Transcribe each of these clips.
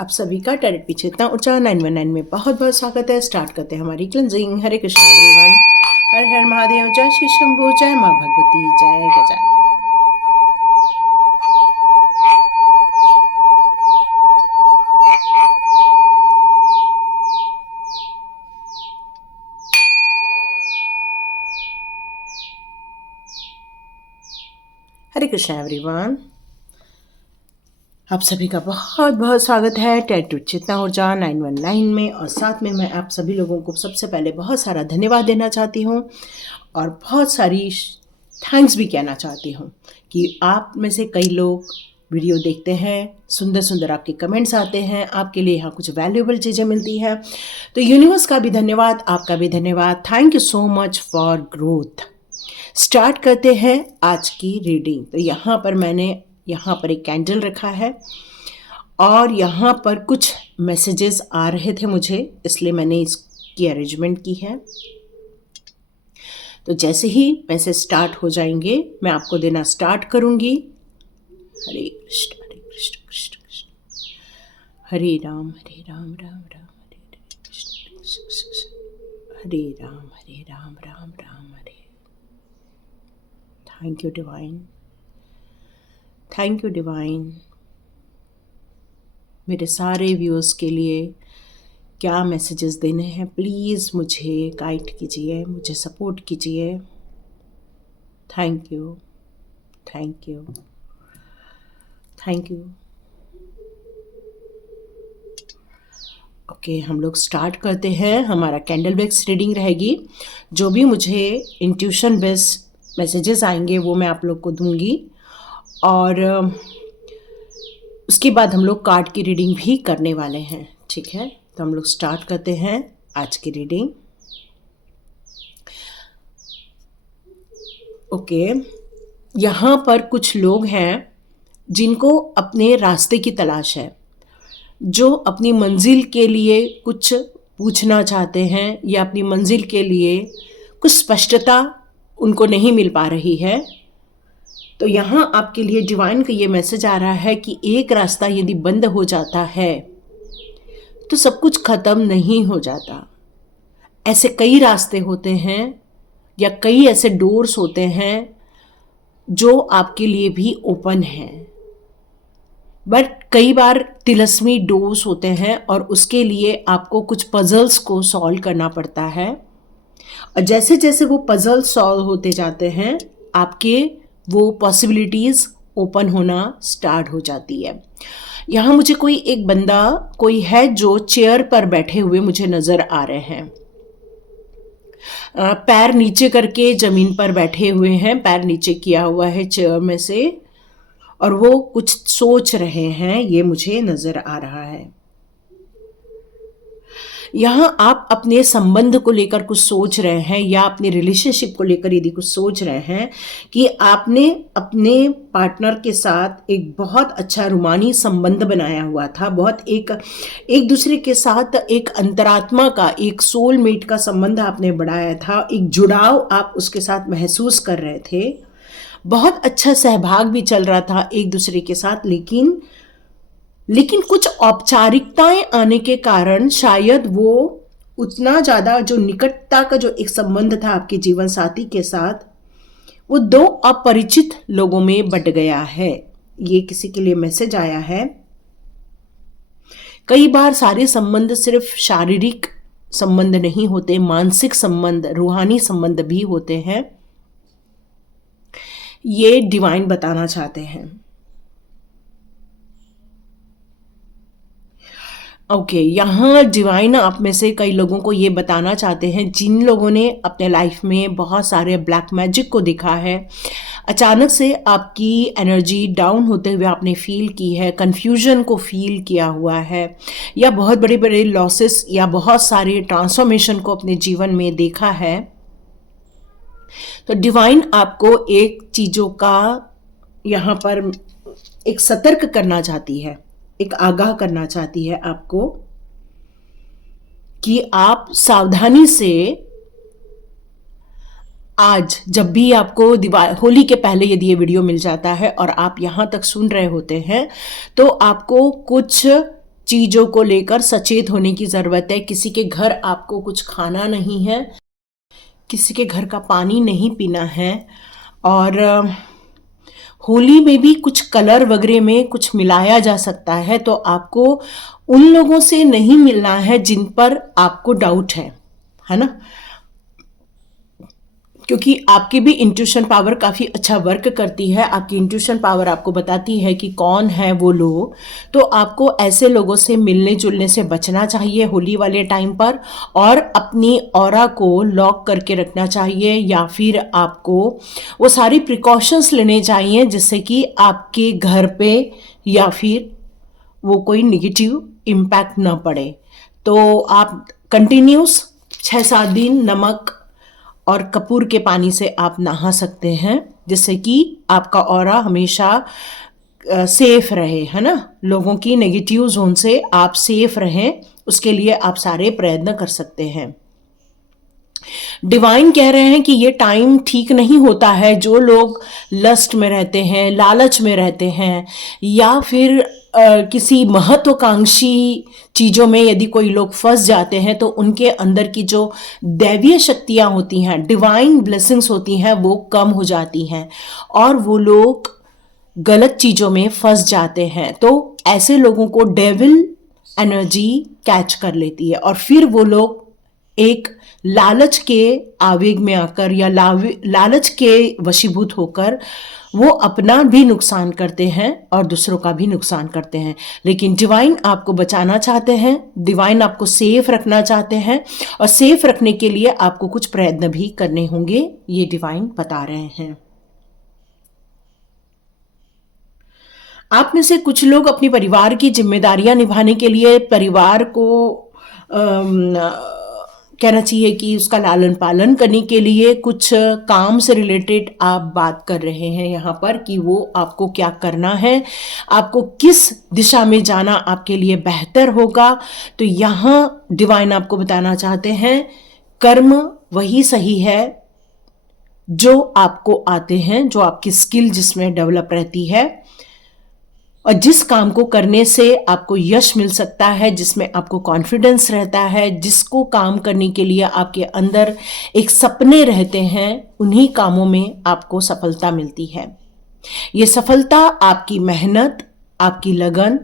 आप सभी का टैरेट पीछे इतना ऊंचा 919 में बहुत बहुत स्वागत है। स्टार्ट करते हैं हमारी क्लिनजिंग। हरे कृष्ण एवरीवन। हर हर महादेव। जय श्री शंभू। जय माँ भगवती। जय गजानन। हरे कृष्ण एवरीवन। आप सभी का बहुत बहुत स्वागत है टैरेट चेतना ऊर्जा 919 में। और साथ में मैं आप सभी लोगों को सबसे पहले बहुत सारा धन्यवाद देना चाहती हूँ और बहुत सारी थैंक्स भी कहना चाहती हूँ कि आप में से कई लोग वीडियो देखते हैं, सुंदर सुंदर आपके कमेंट्स आते हैं, आपके लिए यहाँ कुछ वैल्यूएबल चीज़ें मिलती हैं। तो यूनिवर्स का भी धन्यवाद, आपका भी धन्यवाद। Thank you so much for growth. Start करते हैं आज की रीडिंग। तो यहाँ पर मैंने यहाँ पर एक कैंडल रखा है और यहाँ पर कुछ मैसेजेस आ रहे थे मुझे, इसलिए मैंने इसकी अरेंजमेंट की है। तो जैसे ही मैसेज स्टार्ट हो जाएंगे मैं आपको देना स्टार्ट करूँगी। Hare Krishna Krishna Krishna, Hare Ram Ram Ram Hare Krishna Krishna, Hare Ram Ram Hare. Thank you divine, thank you divine. मेरे सारे व्यूअर्स के लिए क्या मैसेजेस देने हैं, प्लीज़ मुझे गाइड कीजिए, मुझे सपोर्ट कीजिए। Thank you, thank you, thank you. Okay, हम लोग स्टार्ट करते हैं। हमारा कैंडल बेस्ड रीडिंग रहेगी। जो भी मुझे इंट्यूशन बेस्ड मैसेजेस आएंगे वो मैं आप लोग को दूंगी और उसके बाद हम लोग कार्ड की रीडिंग भी करने वाले हैं। ठीक है, तो हम लोग स्टार्ट करते हैं आज की रीडिंग। ओके, यहाँ पर कुछ लोग हैं जिनको अपने रास्ते की तलाश है, जो अपनी मंजिल के लिए कुछ पूछना चाहते हैं या अपनी मंजिल के लिए कुछ स्पष्टता उनको नहीं मिल पा रही है। तो यहाँ आपके लिए डिवाइन का ये मैसेज आ रहा है कि एक रास्ता यदि बंद हो जाता है तो सब कुछ खत्म नहीं हो जाता। ऐसे कई रास्ते होते हैं या कई ऐसे डोर्स होते हैं जो आपके लिए भी ओपन हैं, बट कई बार तिलस्मी डोर्स होते हैं और उसके लिए आपको कुछ पजल्स को सॉल्व करना पड़ता है। और जैसे जैसे वो पजल सॉल्व होते जाते हैं आपके वो पॉसिबिलिटीज़ ओपन होना स्टार्ट हो जाती है। यहाँ मुझे कोई एक बंदा कोई है जो चेयर पर बैठे हुए मुझे नज़र आ रहे हैं। पैर नीचे करके ज़मीन पर बैठे हुए हैं, पैर नीचे किया हुआ है चेयर में से, और वो कुछ सोच रहे हैं, ये मुझे नज़र आ रहा है। यहाँ आप अपने संबंध को लेकर कुछ सोच रहे हैं या अपने रिलेशनशिप को लेकर यदि कुछ सोच रहे हैं कि आपने अपने पार्टनर के साथ एक बहुत अच्छा रूमानी संबंध बनाया हुआ था, बहुत एक दूसरे के साथ एक अंतरात्मा का, एक सोलमेट का संबंध आपने बढ़ाया था, एक जुड़ाव आप उसके साथ महसूस कर रहे थे, बहुत अच्छा सहभाग भी चल रहा था एक दूसरे के साथ। लेकिन कुछ औपचारिकताएं आने के कारण शायद वो उतना ज़्यादा जो निकटता का जो एक संबंध था आपके जीवन साथी के साथ, वो दो अपरिचित लोगों में बंट गया है। ये किसी के लिए मैसेज आया है। कई बार सारे संबंध सिर्फ शारीरिक संबंध नहीं होते, मानसिक संबंध, रूहानी संबंध भी होते हैं। ये डिवाइन बताना चाहते हैं। ओके, यहाँ डिवाइन आप में से कई लोगों को ये बताना चाहते हैं जिन लोगों ने अपने लाइफ में बहुत सारे ब्लैक मैजिक को देखा है, अचानक से आपकी एनर्जी डाउन होते हुए आपने फील की है, कन्फ्यूजन को फील किया हुआ है, या बहुत बड़े बड़े लॉसेस या बहुत सारे ट्रांसफॉर्मेशन को अपने जीवन में देखा है। तो डिवाइन आपको एक चीज़ों का यहाँ पर एक सतर्क करना चाहती है, एक आगाह करना चाहती है आपको कि आप सावधानी से, आज जब भी आपको होली के पहले यदि ये वीडियो मिल जाता है और आप यहाँ तक सुन रहे होते हैं, तो आपको कुछ चीज़ों को लेकर सचेत होने की ज़रूरत है। किसी के घर आपको कुछ खाना नहीं है, किसी के घर का पानी नहीं पीना है। और होली में भी कुछ कलर वगैरह में कुछ मिलाया जा सकता है, तो आपको उन लोगों से नहीं मिलना है जिन पर आपको डाउट है ना, क्योंकि आपकी भी इंट्यूशन पावर काफ़ी अच्छा वर्क करती है। आपकी इंट्यूशन पावर आपको बताती है कि कौन है वो लोग। तो आपको ऐसे लोगों से मिलने जुलने से बचना चाहिए होली वाले टाइम पर, और अपनी ऑरा को लॉक करके रखना चाहिए, या फिर आपको वो सारी प्रिकॉशंस लेने चाहिए जिससे कि आपके घर पे या फिर वो कोई निगेटिव इम्पैक्ट ना पड़े। तो आप कंटिन्यूस 6-7 दिन नमक और कपूर के पानी से आप नहा सकते हैं, जिससे कि आपका ऑरा हमेशा सेफ रहे, है ना। लोगों की नेगेटिव जोन से आप सेफ रहें, उसके लिए आप सारे प्रयत्न कर सकते हैं। डिवाइन कह रहे हैं कि ये टाइम ठीक नहीं होता है। जो लोग लस्ट में रहते हैं, लालच में रहते हैं, या फिर किसी महत्वाकांक्षी चीज़ों में यदि कोई लोग फंस जाते हैं, तो उनके अंदर की जो दैवीय शक्तियाँ होती हैं, डिवाइन ब्लेसिंग्स होती हैं, वो कम हो जाती हैं और वो लोग गलत चीज़ों में फंस जाते हैं। तो ऐसे लोगों को डेविल एनर्जी कैच कर लेती है, और फिर वो लोग एक लालच के आवेग में आकर या लालच के वशीभूत होकर वो अपना भी नुकसान करते हैं और दूसरों का भी नुकसान करते हैं। लेकिन डिवाइन आपको बचाना चाहते हैं, डिवाइन आपको सेफ रखना चाहते हैं, और सेफ रखने के लिए आपको कुछ प्रयत्न भी करने होंगे, ये डिवाइन बता रहे हैं। आप में से कुछ लोग अपनी परिवार की जिम्मेदारियां निभाने के लिए परिवार को कहना चाहिए कि उसका लालन पालन करने के लिए कुछ काम से रिलेटेड आप बात कर रहे हैं यहाँ पर, कि वो आपको क्या करना है, आपको किस दिशा में जाना आपके लिए बेहतर होगा। तो यहाँ डिवाइन आपको बताना चाहते हैं, कर्म वही सही है जो आपको आते हैं, जो आपकी स्किल जिसमें डेवलप रहती है, और जिस काम को करने से आपको यश मिल सकता है, जिसमें आपको कॉन्फिडेंस रहता है, जिसको काम करने के लिए आपके अंदर एक सपने रहते हैं, उन्हीं कामों में आपको सफलता मिलती है। ये सफलता आपकी मेहनत, आपकी लगन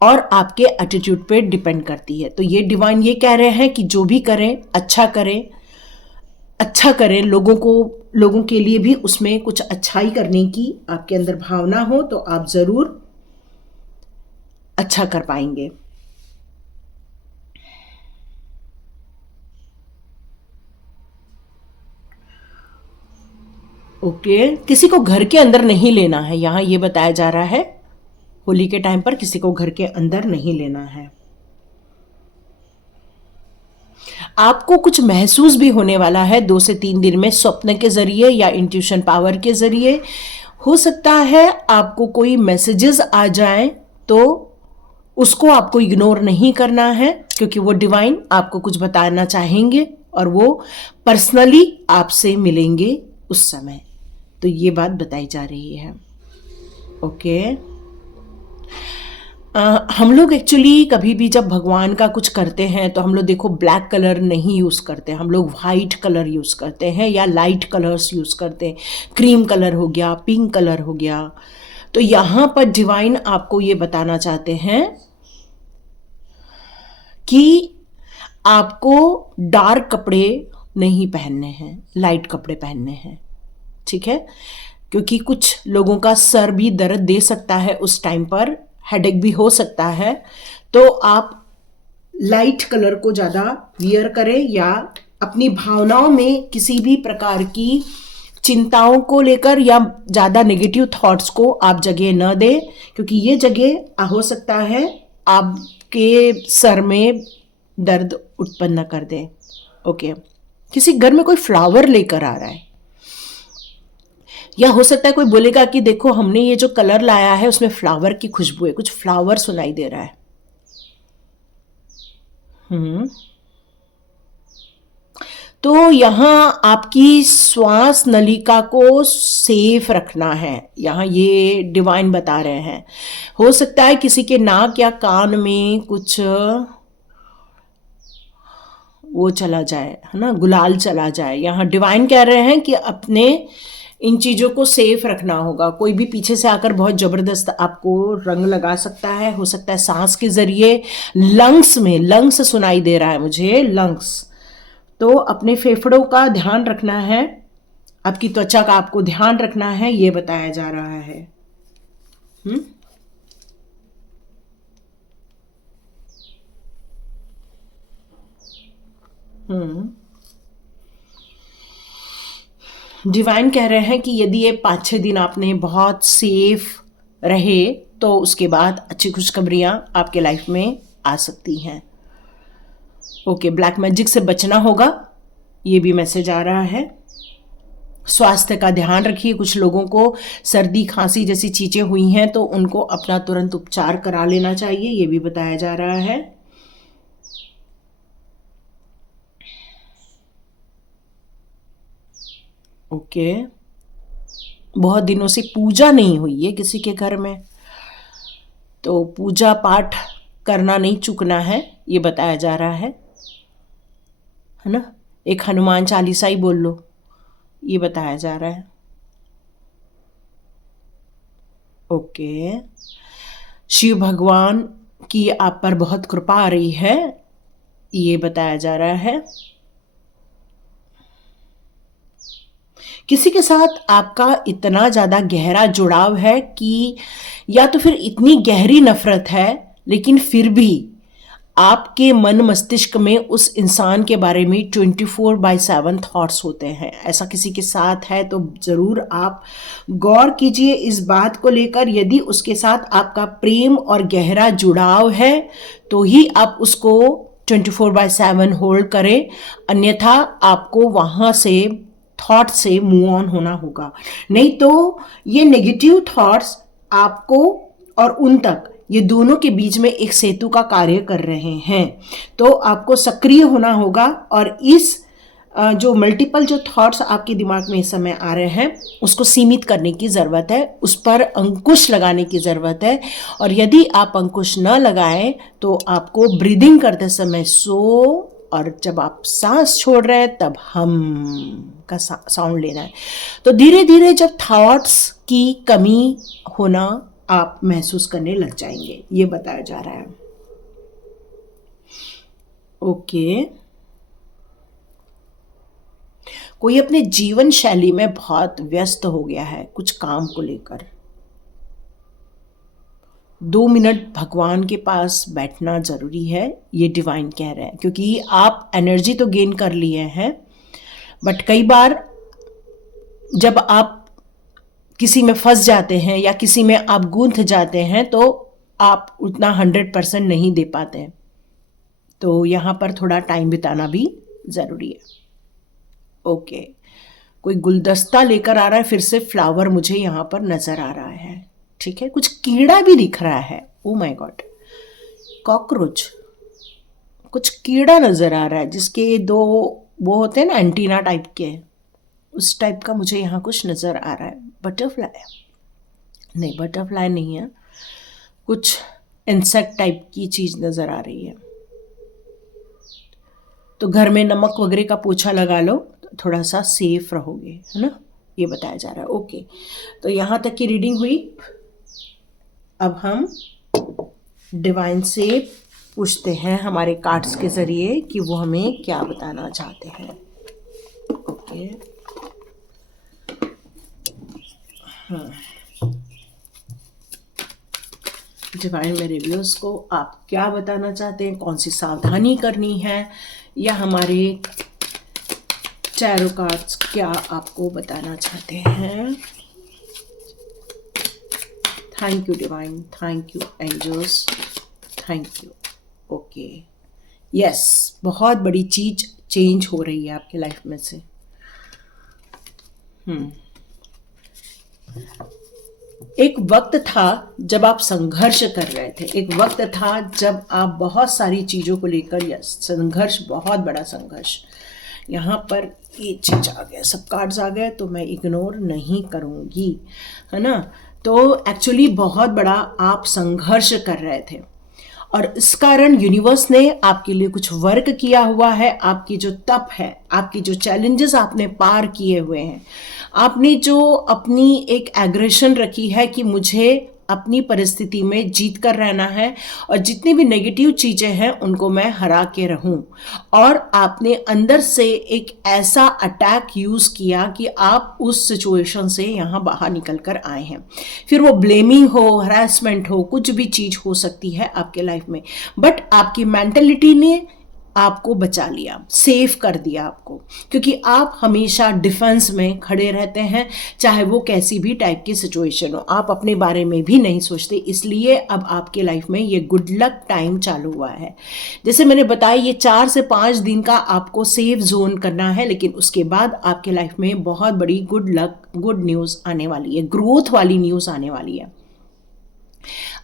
और आपके एटीट्यूड पे डिपेंड करती है। तो ये डिवाइन ये कह रहे हैं कि जो भी करें अच्छा करें, अच्छा करें, लोगों के लिए भी उसमें कुछ अच्छाई करने की आपके अंदर भावना हो, तो आप जरूर अच्छा कर पाएंगे। ओके, किसी को घर के अंदर नहीं लेना है, यहां ये बताया जा रहा है, होली के टाइम पर किसी को घर के अंदर नहीं लेना है। आपको कुछ महसूस भी होने वाला है 2 से 3 दिन में, स्वप्न के जरिए या इंट्यूशन पावर के जरिए। हो सकता है आपको कोई मैसेजेस आ जाएं, तो उसको आपको इग्नोर नहीं करना है, क्योंकि वो डिवाइन आपको कुछ बताना चाहेंगे और वो पर्सनली आपसे मिलेंगे उस समय। तो ये बात बताई जा रही है। ओके, हम लोग एक्चुअली कभी भी जब भगवान का कुछ करते हैं तो हम लोग देखो ब्लैक कलर नहीं यूज़ करते, हम लोग वाइट कलर यूज़ करते हैं या लाइट कलर्स यूज़ करते हैं। क्रीम कलर हो गया, पिंक कलर हो गया। तो यहाँ पर डिवाइन आपको ये बताना चाहते हैं कि आपको डार्क कपड़े नहीं पहनने हैं, लाइट कपड़े पहनने हैं, ठीक है। क्योंकि कुछ लोगों का सर भी दर्द दे सकता है उस टाइम पर, हेडेक भी हो सकता है। तो आप लाइट कलर को ज़्यादा वियर करें, या अपनी भावनाओं में किसी भी प्रकार की चिंताओं को लेकर या ज़्यादा नेगेटिव थॉट्स को आप जगह न दें, क्योंकि ये जगह हो सकता है आपके सर में दर्द उत्पन्न कर दे। ओके, किसी घर में कोई फ्लावर लेकर आ रहा है, या हो सकता है कोई बोलेगा कि देखो हमने ये जो कलर लाया है उसमें फ्लावर की खुशबू है, कुछ फ्लावर सुनाई दे रहा है। तो तो यहाँ आपकी श्वास नलिका को सेफ रखना है, यहाँ ये डिवाइन बता रहे हैं। हो सकता है किसी के नाक या कान में कुछ वो चला जाए, है ना, गुलाल चला जाए। यहाँ डिवाइन कह रहे हैं कि अपने इन चीज़ों को सेफ रखना होगा। कोई भी पीछे से आकर बहुत ज़बरदस्त आपको रंग लगा सकता है, हो सकता है सांस के ज़रिए, लंग्स सुनाई दे रहा है मुझे, लंग्स। तो अपने फेफड़ों का ध्यान रखना है, आपकी त्वचा का आपको ध्यान रखना है, ये बताया जा रहा है। डिवाइन कह रहे हैं कि यदि ये 5-6 दिन आपने बहुत सेफ रहे तो उसके बाद अच्छी खुशखबरियां आपके लाइफ में आ सकती हैं। ओके, ब्लैक मैजिक से बचना होगा, ये भी मैसेज आ रहा है। स्वास्थ्य का ध्यान रखिए। कुछ लोगों को सर्दी खांसी जैसी चीज़ें हुई हैं तो उनको अपना तुरंत उपचार करा लेना चाहिए, ये भी बताया जा रहा है। ओके, बहुत दिनों से पूजा नहीं हुई है किसी के घर में, तो पूजा पाठ करना नहीं चूकना है, ये बताया जा रहा है ना। एक हनुमान चालीसा ही बोल लो, ये बताया जा रहा है। ओके, शिव भगवान की आप पर बहुत कृपा आ रही है, ये बताया जा रहा है। किसी के साथ आपका इतना ज़्यादा गहरा जुड़ाव है कि या तो फिर इतनी गहरी नफरत है, लेकिन फिर भी आपके मन मस्तिष्क में उस इंसान के बारे में 24/7 थॉट्स होते हैं। ऐसा किसी के साथ है तो ज़रूर आप गौर कीजिए इस बात को लेकर। यदि उसके साथ आपका प्रेम और गहरा जुड़ाव है तो ही आप उसको 24/7 होल्ड करें, अन्यथा आपको वहाँ से थॉट से मूव ऑन होना होगा। नहीं तो ये नेगेटिव थॉट्स आपको और उन तक, ये दोनों के बीच में एक सेतु का कार्य कर रहे हैं। तो आपको सक्रिय होना होगा और इस जो मल्टीपल जो थॉट्स आपके दिमाग में इस समय आ रहे हैं उसको सीमित करने की ज़रूरत है, उस पर अंकुश लगाने की ज़रूरत है। और यदि आप अंकुश न लगाएं तो आपको ब्रीदिंग करते समय सो, और जब आप सांस छोड़ रहे हैं तब हम का साउंड लेना है। तो धीरे धीरे जब थॉट्स की कमी होना आप महसूस करने लग जाएंगे, ये बताया जा रहा है। ओके, कोई अपने जीवन शैली में बहुत व्यस्त हो गया है कुछ काम को लेकर, 2 मिनट भगवान के पास बैठना ज़रूरी है, ये डिवाइन कह रहे हैं। क्योंकि आप एनर्जी तो गेन कर लिए हैं, बट कई बार जब आप किसी में फंस जाते हैं या किसी में आप गूंथ जाते हैं तो आप उतना 100% नहीं दे पाते हैं। तो यहाँ पर थोड़ा टाइम बिताना भी ज़रूरी है। ओके, कोई गुलदस्ता लेकर आ रहा है, फिर से फ्लावर मुझे यहाँ पर नज़र आ रहा है। ठीक है, कुछ कीड़ा भी दिख रहा है। ओ माय गॉड, कॉकरोच, कुछ कीड़ा नज़र आ रहा है जिसके 2 वो होते हैं ना एंटीना टाइप के, उस टाइप का मुझे यहाँ कुछ नज़र आ रहा है। बटरफ्लाई नहीं, बटरफ्लाई नहीं है, कुछ इंसेक्ट टाइप की चीज़ नज़र आ रही है। तो घर में नमक वगैरह का पोछा लगा लो, थोड़ा सा सेफ रहोगे, है ना, ये बताया जा रहा है। ओके, तो यहाँ तक की रीडिंग हुई। अब हम डिवाइन से पूछते हैं हमारे कार्ड्स के ज़रिए कि वो हमें क्या बताना चाहते हैं। ओके, हाँ, डिवाइन मेरे व्यूअर्स को आप क्या बताना चाहते हैं, कौन सी सावधानी करनी है, या हमारे टैरो कार्ड्स क्या आपको बताना चाहते हैं। Thank you divine, thank you angels, thank you. Okay, yes, बहुत बड़ी चीज चेंज हो रही है आपके लाइफ में से। एक वक्त था जब आप संघर्ष कर रहे थे, एक वक्त था जब आप बहुत सारी चीज़ों को लेकर, यस, संघर्ष, बहुत बड़ा संघर्ष, यहाँ पर ये चीज आ गया, सब कार्ड्स आ गए, तो मैं इग्नोर नहीं करूँगी, है ना। तो एक्चुअली बहुत बड़ा आप संघर्ष कर रहे थे और इस कारण यूनिवर्स ने आपके लिए कुछ वर्क किया हुआ है। आपकी जो तप है, आपकी जो चैलेंजेस आपने पार किए हुए हैं, आपने जो अपनी एक एग्रेशन रखी है कि मुझे अपनी परिस्थिति में जीत कर रहना है और जितनी भी नेगेटिव चीजें हैं उनको मैं हरा के रहूं, और आपने अंदर से एक ऐसा अटैक यूज किया कि आप उस सिचुएशन से यहाँ बाहर निकल कर आए हैं। फिर वो ब्लेमिंग हो, हरासमेंट हो, कुछ भी चीज हो सकती है आपके लाइफ में, बट आपकी मेंटलिटी ने आपको बचा लिया, सेव कर दिया आपको, क्योंकि आप हमेशा डिफेंस में खड़े रहते हैं, चाहे वो कैसी भी टाइप की सिचुएशन हो। आप अपने बारे में भी नहीं सोचते, इसलिए अब आपके लाइफ में ये गुड लक टाइम चालू हुआ है। जैसे मैंने बताया, ये 4 से 5 दिन का आपको सेफ जोन करना है, लेकिन उसके बाद आपके लाइफ में बहुत बड़ी गुड लक, गुड न्यूज़ आने वाली है, ग्रोथ वाली न्यूज़ आने वाली है।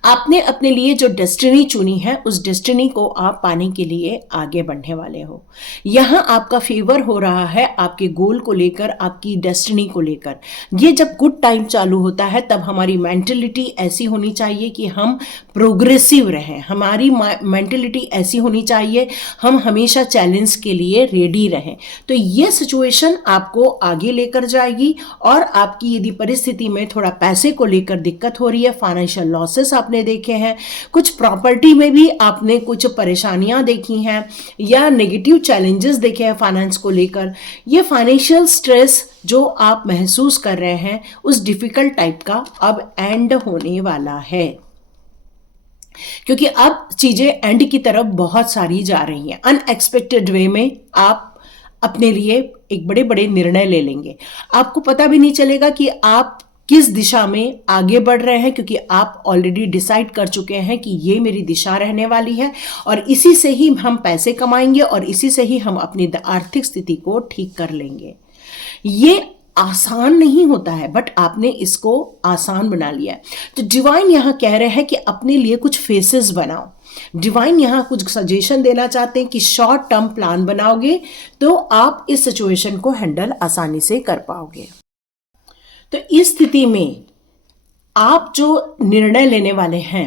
आपने अपने लिए जो डेस्टिनी चुनी है, उस डेस्टिनी को आप पाने के लिए आगे बढ़ने वाले हो। यहाँ आपका फेवर हो रहा है आपके गोल को लेकर, आपकी डेस्टिनी को लेकर। ये जब गुड टाइम चालू होता है तब हमारी मेंटलिटी ऐसी होनी चाहिए कि हम प्रोग्रेसिव रहें, हमारी मेंटलिटी ऐसी होनी चाहिए हम हमेशा चैलेंज के लिए रेडी रहें। तो ये सिचुएशन आपको आगे लेकर जाएगी, और आपकी यदि परिस्थिति में थोड़ा पैसे को लेकर दिक्कत हो रही है, फाइनेंशियल लॉसेस आपने देखे हैं, कुछ प्रॉपर्टी में भी आपने कुछ परेशानियां देखी हैं या नेगेटिव चैलेंजेस देखे हैं फाइनेंस को लेकर, ये फाइनेंशियल स्ट्रेस जो आप महसूस कर रहे हैं उस डिफिकल्ट टाइप का अब एंड होने वाला है, क्योंकि अब चीजें एंड की तरफ बहुत सारी जा रही हैं। अनएक्सपेक्टेड वे में आप अपने लिए एक बड़े बड़े निर्णय ले लेंगे, आपको पता भी नहीं चलेगा कि आप किस दिशा में आगे बढ़ रहे हैं, क्योंकि आप ऑलरेडी डिसाइड कर चुके हैं कि ये मेरी दिशा रहने वाली है और इसी से ही हम पैसे कमाएंगे और इसी से ही हम अपनी आर्थिक स्थिति को ठीक कर लेंगे। ये आसान नहीं होता है, बट आपने इसको आसान बना लिया है। तो डिवाइन यहाँ कह रहे हैं कि अपने लिए कुछ फेसेस बनाओ। डिवाइन यहाँ कुछ सजेशन देना चाहते हैं कि शॉर्ट टर्म प्लान बनाओगे तो आप इस सिचुएशन को हैंडल आसानी से कर पाओगे। तो इस स्थिति में आप जो निर्णय लेने वाले हैं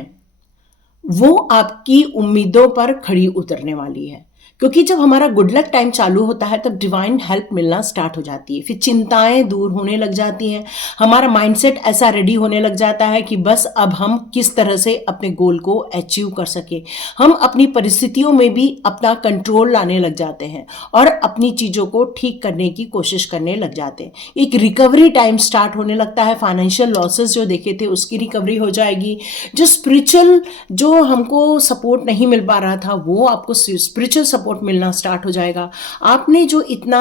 वो आपकी उम्मीदों पर खड़ी उतरने वाली है, क्योंकि जब हमारा गुड लक टाइम चालू होता है तब डिवाइन हेल्प मिलना स्टार्ट हो जाती है, फिर चिंताएं दूर होने लग जाती हैं, हमारा माइंडसेट ऐसा रेडी होने लग जाता है कि बस अब हम किस तरह से अपने गोल को अचीव कर सके। हम अपनी परिस्थितियों में भी अपना कंट्रोल लाने लग जाते हैं और अपनी चीज़ों को ठीक करने की कोशिश करने लग जाते हैं। एक रिकवरी टाइम स्टार्ट होने लगता है, फाइनेंशियल लॉसेस जो देखे थे उसकी रिकवरी हो जाएगी, जो स्पिरिचुअल जो हमको सपोर्ट नहीं मिल पा रहा था वो आपको स्पिरिचुअल सपोर्ट मिलना स्टार्ट हो जाएगा। आपने जो इतना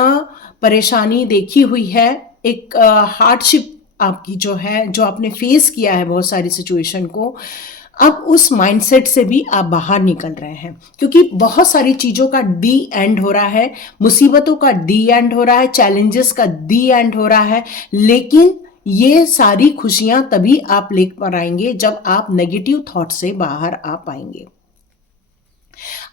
परेशानी देखी हुई है, एक हार्डशिप आपकी जो है, जो आपने फेस किया है बहुत सारी सिचुएशन को, अब उस माइंडसेट से भी आप बाहर निकल रहे हैं, क्योंकि बहुत सारी चीज़ों का डी एंड हो रहा है, मुसीबतों का डी एंड हो रहा है, चैलेंजेस का डी एंड हो रहा है। लेकिन ये सारी खुशियां तभी आप ले पाएंगे जब आप नेगेटिव थॉट से बाहर आ पाएंगे।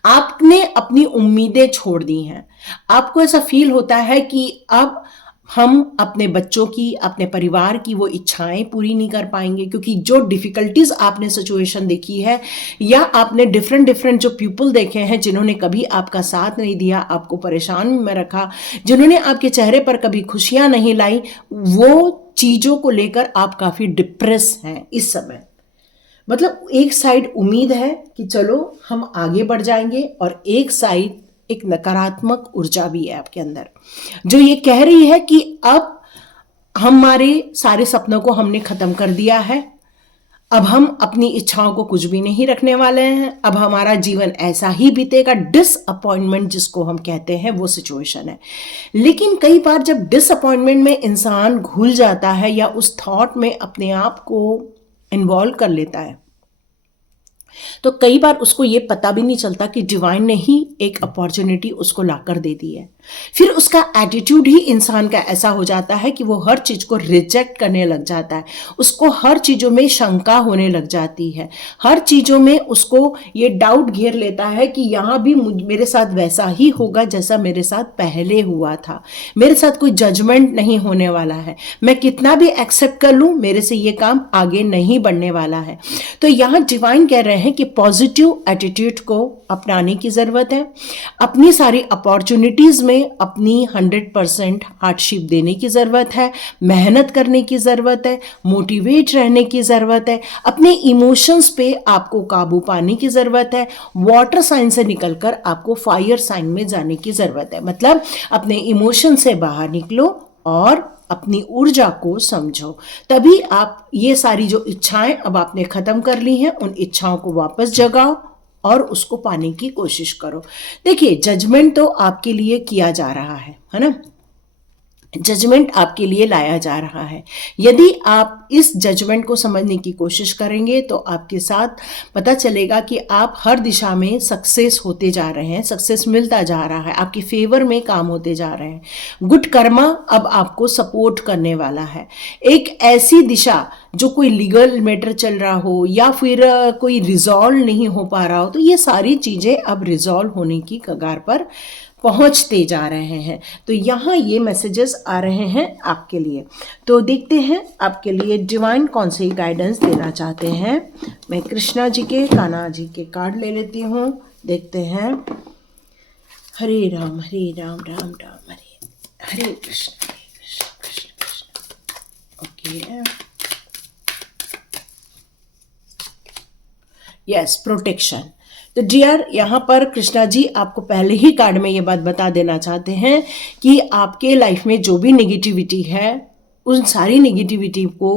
आपने अपनी उम्मीदें छोड़ दी हैं, आपको ऐसा फील होता है कि अब हम अपने बच्चों की, अपने परिवार की वो इच्छाएं पूरी नहीं कर पाएंगे, क्योंकि जो डिफिकल्टीज आपने सिचुएशन देखी है या आपने डिफरेंट जो पीपल देखे हैं जिन्होंने कभी आपका साथ नहीं दिया, आपको परेशान में रखा, जिन्होंने आपके चेहरे पर कभी खुशियां नहीं लाई, वो चीज़ों को लेकर आप काफ़ी डिप्रेस हैं इस समय। मतलब एक साइड उम्मीद है कि चलो हम आगे बढ़ जाएंगे, और एक साइड एक नकारात्मक ऊर्जा भी है आपके अंदर जो ये कह रही है कि अब हमारे सारे सपनों को हमने खत्म कर दिया है, अब हम अपनी इच्छाओं को कुछ भी नहीं रखने वाले हैं, अब हमारा जीवन ऐसा ही बीतेगा। डिसअपॉइंटमेंट जिसको हम कहते हैं वो सिचुएशन है। लेकिन कई बार जब डिसअपॉइंटमेंट में इंसान घुल जाता है या उस थॉट में अपने आप को इन्वॉल्व कर लेता है, तो कई बार उसको ये पता भी नहीं चलता कि डिवाइन ने ही एक अपॉर्चुनिटी उसको लाकर दे दी है। फिर उसका एटीट्यूड ही इंसान का ऐसा हो जाता है कि वो हर चीज को रिजेक्ट करने लग जाता है, उसको हर चीजों में शंका होने लग जाती है, हर चीजों में उसको ये डाउट घेर लेता है कि यहाँ भी मेरे साथ वैसा ही होगा जैसा मेरे साथ पहले हुआ था, मेरे साथ कोई जजमेंट नहीं होने वाला है, मैं कितना भी एक्सेप्ट कर लूं मेरे से ये काम आगे नहीं बढ़ने वाला है। तो यहाँ डिवाइन कह रहे हैं कि पॉजिटिव एटीट्यूड को अपनाने की जरूरत है, अपनी सारी अपॉर्चुनिटीज में अपनी 100% हार्डशिप देने की जरूरत है, मेहनत करने की जरूरत है, मोटिवेट रहने की जरूरत है, अपने इमोशंस पे आपको काबू पाने की जरूरत है, वाटर साइन से निकलकर आपको फायर साइन में जाने की जरूरत है। मतलब अपने इमोशन से बाहर निकलो और अपनी ऊर्जा को समझो, तभी आप ये सारी जो इच्छाएं अब आपने खत्म कर ली हैं उन इच्छाओं को वापस जगाओ और उसको पाने की कोशिश करो। देखिए, जजमेंट तो आपके लिए किया जा रहा है ना, जजमेंट आपके लिए लाया जा रहा है। यदि आप इस जजमेंट को समझने की कोशिश करेंगे तो आपके साथ पता चलेगा कि आप हर दिशा में सक्सेस होते जा रहे हैं, सक्सेस मिलता जा रहा है, आपके फेवर में काम होते जा रहे हैं। गुड कर्मा अब आपको सपोर्ट करने वाला है। एक ऐसी दिशा जो कोई लीगल मैटर चल रहा हो या फिर कोई रिजॉल्व नहीं हो पा रहा हो, तो ये सारी चीजें अब रिजॉल्व होने की कगार पर पहुंचते जा रहे हैं। तो यहाँ ये मैसेजेस आ रहे हैं आपके लिए। तो देखते हैं आपके लिए डिवाइन कौन सी गाइडेंस देना चाहते हैं। मैं कृष्णा जी के, कान्हा जी के कार्ड ले लेती हूँ, देखते हैं। Hare Ram Ram Ram Hare Hare Krishna Krishna Krishna. Okay, yes, protection. तो डियर, यहाँ पर कृष्णा जी आपको पहले ही कार्ड में ये बात बता देना चाहते हैं कि आपके लाइफ में जो भी नेगेटिविटी है उन सारी नेगेटिविटी को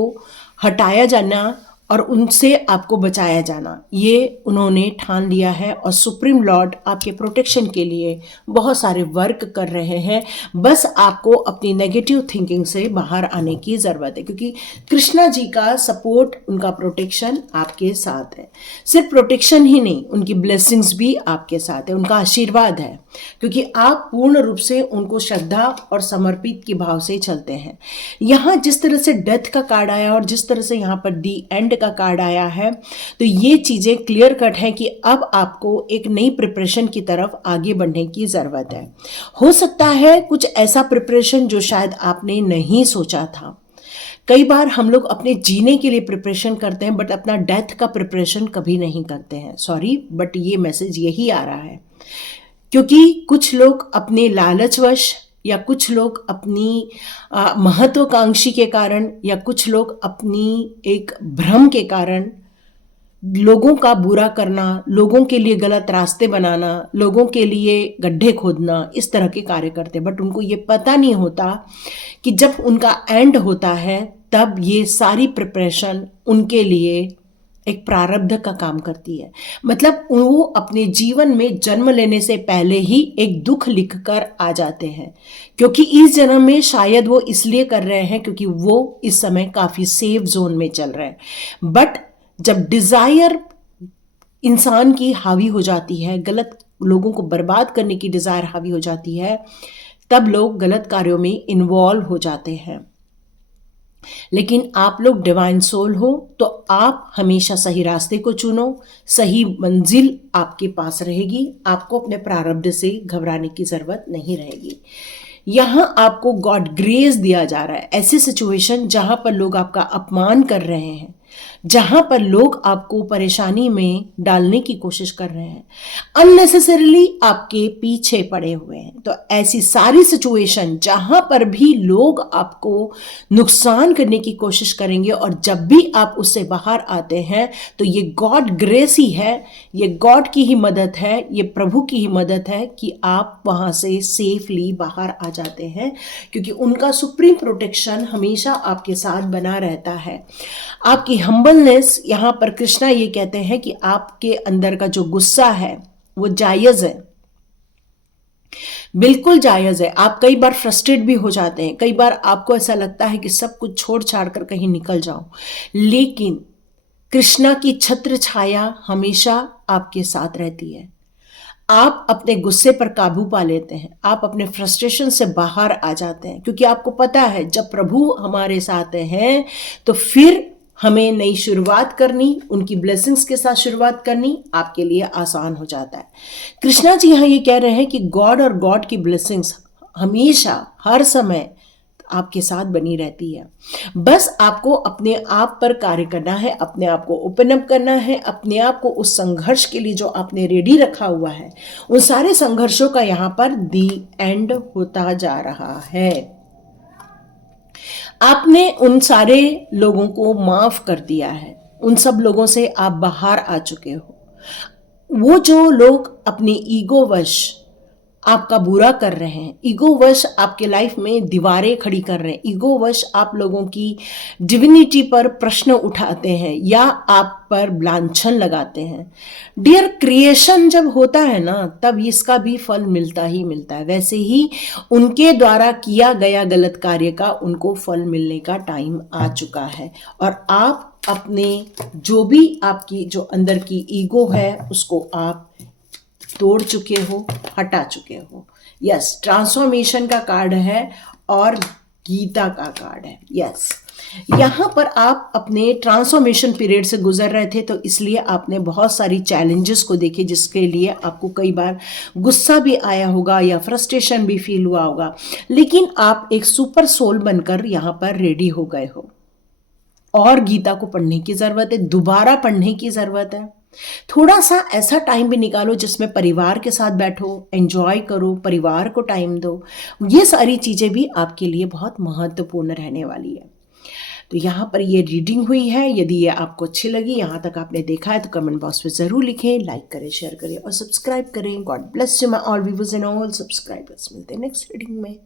हटाया जाना और उनसे आपको बचाया जाना, ये उन्होंने ठान लिया है। और सुप्रीम लॉर्ड आपके प्रोटेक्शन के लिए बहुत सारे वर्क कर रहे हैं। बस आपको अपनी नेगेटिव थिंकिंग से बाहर आने की ज़रूरत है, क्योंकि कृष्णा जी का सपोर्ट, उनका प्रोटेक्शन आपके साथ है। सिर्फ प्रोटेक्शन ही नहीं, उनकी ब्लेसिंग्स भी आपके साथ है, उनका आशीर्वाद है, क्योंकि आप पूर्ण रूप से उनको श्रद्धा और समर्पित के भाव से चलते हैं। यहाँ जिस तरह से डेथ का कार्ड आया और जिस तरह से यहाँ पर दी एंड का कार्ड आया है, तो ये चीजें क्लियर कट है कि अब आपको एक नई प्रिपरेशन की तरफ आगे बढ़ने की जरूरत है। हो सकता है कुछ ऐसा प्रिपरेशन जो शायद आपने नहीं सोचा था। कई बार हम लोग अपने जीने के लिए प्रिपरेशन करते हैं बट अपना डेथ का प्रिपरेशन कभी नहीं करते हैं। सॉरी, बट ये मैसेज यही आ रहा है, क्योंकि कुछ लोग अपने लालचवश या कुछ लोग अपनी महत्वाकांक्षी के कारण या कुछ लोग अपनी एक भ्रम के कारण लोगों का बुरा करना, लोगों के लिए गलत रास्ते बनाना, लोगों के लिए गड्ढे खोदना, इस तरह के कार्य करते हैं। बट उनको ये पता नहीं होता कि जब उनका एंड होता है तब ये सारी प्रिपरेशन उनके लिए एक प्रारब्ध का काम करती है। मतलब वो अपने जीवन में जन्म लेने से पहले ही एक दुख लिख कर आ जाते हैं, क्योंकि इस जन्म में शायद वो इसलिए कर रहे हैं क्योंकि वो इस समय काफी सेफ जोन में चल रहे हैं। बट जब डिजायर इंसान की हावी हो जाती है, गलत लोगों को बर्बाद करने की डिजायर हावी हो जाती है, तब लोग गलत कार्यों में इन्वॉल्व हो जाते हैं। लेकिन आप लोग डिवाइन सोल हो तो आप हमेशा सही रास्ते को चुनो, सही मंजिल आपके पास रहेगी, आपको अपने प्रारब्ध से घबराने की जरूरत नहीं रहेगी। यहाँ आपको गॉड ग्रेस दिया जा रहा है। ऐसी सिचुएशन जहां पर लोग आपका अपमान कर रहे हैं, जहां पर लोग आपको परेशानी में डालने की कोशिश कर रहे हैं, अननेसेसरीली आपके पीछे पड़े हुए हैं, तो ऐसी सारी सिचुएशन जहां पर भी लोग आपको नुकसान करने की कोशिश करेंगे और जब भी आप उससे बाहर आते हैं तो ये गॉड ग्रेस ही है, ये गॉड की ही मदद है, ये प्रभु की ही मदद है कि आप वहां से सेफली बाहर आ जाते हैं, क्योंकि उनका सुप्रीम प्रोटेक्शन हमेशा आपके साथ बना रहता है। आपकी हम्बलनेस, यहाँ पर कृष्णा ये कहते हैं कि आपके अंदर का जो गुस्सा है वो जायज है, बिल्कुल जायज है। आप कई बार फ्रस्ट्रेट भी हो जाते हैं, कई बार आपको ऐसा लगता है कि सब कुछ छोड़ छाड़ कर कहीं निकल जाओ, लेकिन कृष्णा की छत्र छाया हमेशा आपके साथ रहती है। आप अपने गुस्से पर काबू पा लेते हैं, आप अपने फ्रस्ट्रेशन से बाहर आ जाते हैं, क्योंकि आपको पता है जब प्रभु हमारे साथ हैं तो फिर हमें नई शुरुआत करनी, उनकी ब्लेसिंग्स के साथ शुरुआत करनी आपके लिए आसान हो जाता है। कृष्णा जी यहाँ ये कह रहे हैं कि गॉड और गॉड की ब्लेसिंग्स हमेशा हर समय आपके साथ बनी रहती है। बस आपको अपने आप पर कार्य करना है, अपने आप को ओपन अप करना है, अपने आप को उस संघर्ष के लिए जो आपने रेडी रखा हुआ है, उन सारे संघर्षों का यहाँ पर दी एंड होता जा रहा है। आपने उन सारे लोगों को माफ कर दिया है, उन सब लोगों से आप बाहर आ चुके हो। वो जो लोग अपने ईगोवश आपका बुरा कर रहे हैं, ईगोवश आपके लाइफ में दीवारें खड़ी कर रहे हैं, ईगोवश आप लोगों की डिविनिटी पर प्रश्न उठाते हैं या आप पर लांछन लगाते हैं, डियर क्रिएशन जब होता है ना तब इसका भी फल मिलता ही मिलता है। वैसे ही उनके द्वारा किया गया गलत कार्य का उनको फल मिलने का टाइम आ चुका है, और आप अपने जो भी आपकी जो अंदर की ईगो है उसको आप तोड़ चुके हो, हटा चुके हो। यस, ट्रांसफॉर्मेशन का कार्ड है और गीता का कार्ड है। यस, यहाँ पर आप अपने ट्रांसफॉर्मेशन पीरियड से गुजर रहे थे, तो इसलिए आपने बहुत सारी चैलेंजेस को देखे, जिसके लिए आपको कई बार गुस्सा भी आया होगा या फ्रस्ट्रेशन भी फील हुआ होगा, लेकिन आप एक सुपर सोल बनकर यहाँ पर रेडी हो गए हो। और गीता को पढ़ने की ज़रूरत है, दोबारा पढ़ने की ज़रूरत है। थोड़ा सा ऐसा टाइम भी निकालो जिसमें परिवार के साथ बैठो, एंजॉय करो, परिवार को टाइम दो। ये सारी चीज़ें भी आपके लिए बहुत महत्वपूर्ण रहने वाली है। तो यहाँ पर ये रीडिंग हुई है। यदि ये आपको अच्छी लगी, यहाँ तक आपने देखा है, तो कमेंट बॉक्स में ज़रूर लिखें, लाइक करें, शेयर करें और सब्सक्राइब करें। God bless you my all viewers and all subscribers. मिलते हैं नेक्स्ट रीडिंग में।